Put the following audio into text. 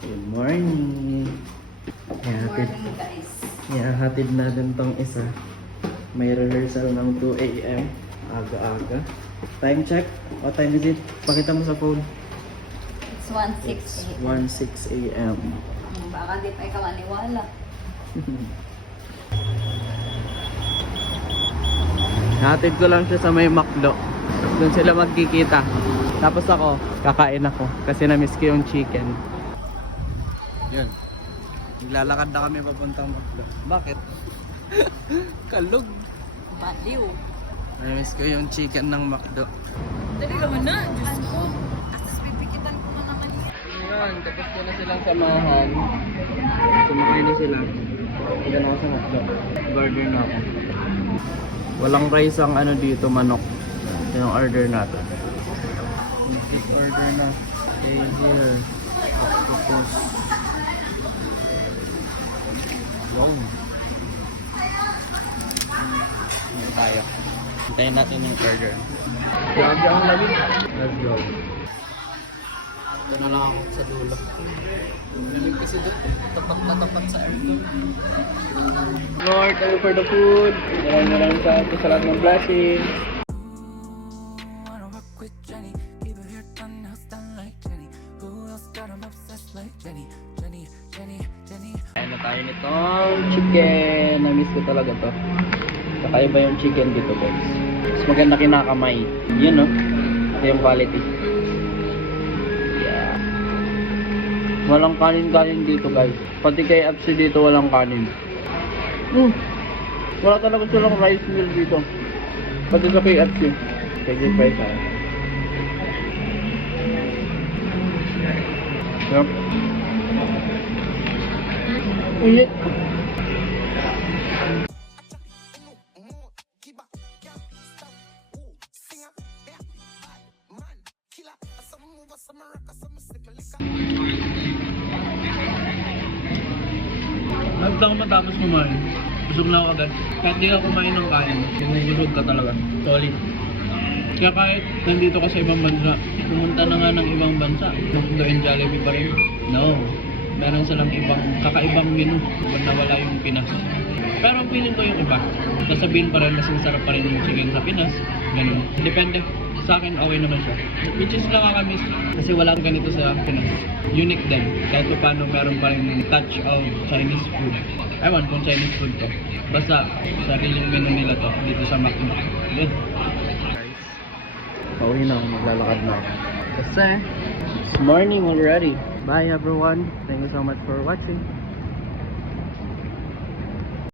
Good morning. Morning, guys. Hatid natin tong isa. May rehearsal ng 2 AM. Aga-aga. Time check. What time is it? Pakita mo sa phone. It's 1:06 It's a.m. 1:06 AM. Baka di pa ikaw maniwala. Hatid ko lang siya sa may McDo. Doon sila magkikita. Tapos ako, kakain ako. Kasi na-miss ko yung chicken. Yun. Naglalakad na kami papuntang McDo. Bakit? Kalog. Baliw. Na-miss ko yung chicken ng McDo. Dali naman na, Diyos ko. Asas pipikitan ko na naman yan. Ayan, tapos ko na silang samahan. Sumakay na sila. Pagka na ako sa McDo. Burger na ako. Walang rice ang ano dito, manok. Yung order natin. Big order na. Stay here. Tapos. Wow. Ano tayo? Hintayin natin yung burger. Grabe ang lamig. Let's go. Ito na lang ako sa dulo. Lamig kasi doon. Tapat na tapat sa aircon. Lord, thank you for the food. Maraming sa lahat ng blessings. Kain na tayo nitong chicken. Na-miss ko talaga to. Kakaiba yung chicken dito, guys. Mas maganda kinakamay. Yun, no? Ito yung quality. Yeah. Walang kanin-kanin dito, guys. Pati kay FC dito walang kanin. Wala talaga silang rice meal dito. Pati sa KFC. KFC fries tayo. Yup. Init. Nagda ko matapos kumain. Busog na ako agad. Kahit di ka kumain ng kain, busog ka talaga. Solid. Kaya kahit nandito ka sa ibang bansa, pumunta na nga ng ibang bansa, McDo and Jollibee pa rin. No. Meron silang ibang, kakaibang menu. Pag nawala yung Pinas. Pero feeling ko yung iba. Nasabihin pa rin, mas masarap pa rin yung chicken sa Pinas. Ganun. Depende. Sa akin, okay naman siya. Which is nakakamiss. Kasi walang ganito sa Pinas. Unique din. Kahit pa paano, meron pa rin touch of Chinese food. Ewan kung Chinese food to. Basta, sariling menu nila to. Dito sa McDo. Good. Guys, pauwi na ako. Maglalakad na ako. Kasi, it's morning already. Bye everyone. Thank you so much for watching.